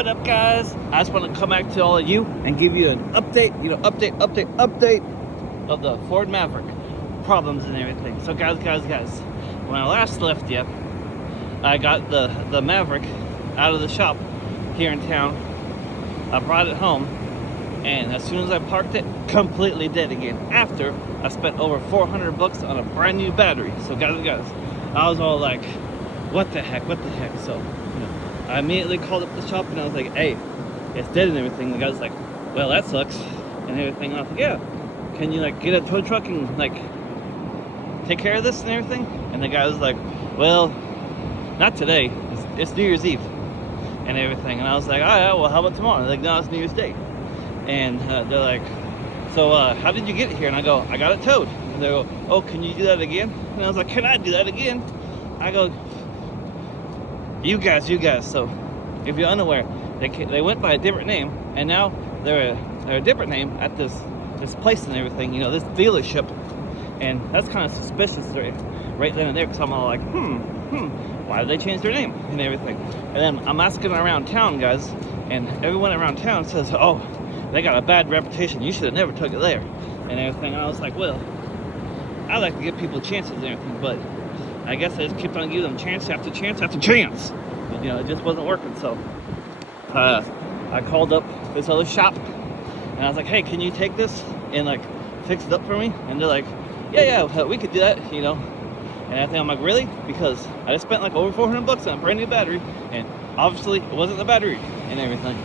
What up, guys? I just want to come back to all of you and give you an update, update of the Ford Maverick problems and everything. So guys, when I last left you, I got the Maverick out of the shop here in town. I brought it home, and as soon as I parked it, completely dead again. After I spent over $400 on a brand new battery. So guys, I was all like, what the heck? So, I immediately called up the shop and I was like, hey, it's dead and everything. The guy's like, well, that sucks and everything. And I was like, yeah, can you like get a tow truck and like take care of this and everything? And the guy was like, well, not today. It's New Year's Eve and everything. And I was like, all right, well, how about tomorrow? They're like, no, it's New Year's Day. And they're like, so how did you get it here? And I go, I got it towed. And they go, oh, can you do that again? And I was like, can I do that again? I go, you guys. So if you're unaware, they went by a different name, and now they're a different name at this place and everything. This dealership, and that's kind of suspicious right then and there, because I'm all like, why did they change their name and everything? And then I'm asking around town, guys, and everyone around town says, oh, they got a bad reputation. You should have never took it there and everything. And I was like, well, I like to give people chances and everything, but I guess I just kept on giving them chance after chance after chance. But, it just wasn't working. So I called up this other shop, and I was like, hey, can you take this and like fix it up for me? And they're like, yeah, we could do that, And I think I'm like, really? Because I just spent like over $400 on a brand new battery, and obviously it wasn't the battery and everything.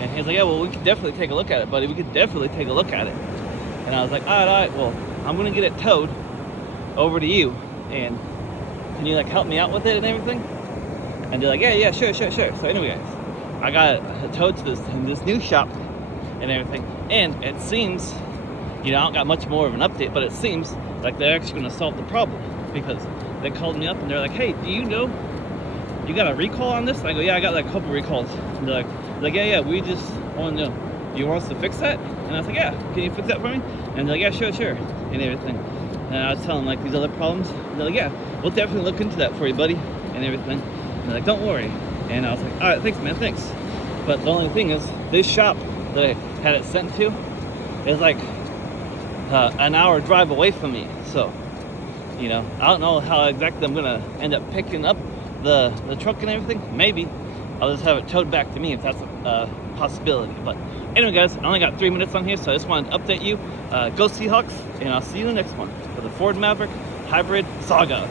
And he's like, yeah, well, we could definitely take a look at it, buddy. We could definitely take a look at it. And I was like, all right, well, I'm gonna get it towed over to you, and can you like help me out with it and everything? And they're like, yeah, sure. So anyway, guys, I got it towed to this new shop and everything. And it seems, I don't got much more of an update, but it seems like they're actually gonna solve the problem, because they called me up and they're like, hey, do you know you got a recall on this? And I go, yeah, I got like a couple recalls. And they're like, yeah, we just want to know, do you want us to fix that? And I was like, yeah, can you fix that for me? And they're like, yeah, sure, and everything. And I was telling them like these other problems, and they're like, yeah, we'll definitely look into that for you, buddy, and everything. And they're like, don't worry. And I was like, all right, thanks, man, thanks. But the only thing is, this shop that I had it sent to is like an hour drive away from me. So, I don't know how exactly I'm gonna end up picking up the truck and everything. Maybe I'll just have it towed back to me if that's a possibility. But anyway, guys, I only got 3 minutes on here, so I just wanted to update you. Go Seahawks, and I'll see you in the next one for the Ford Maverick Hybrid Saga.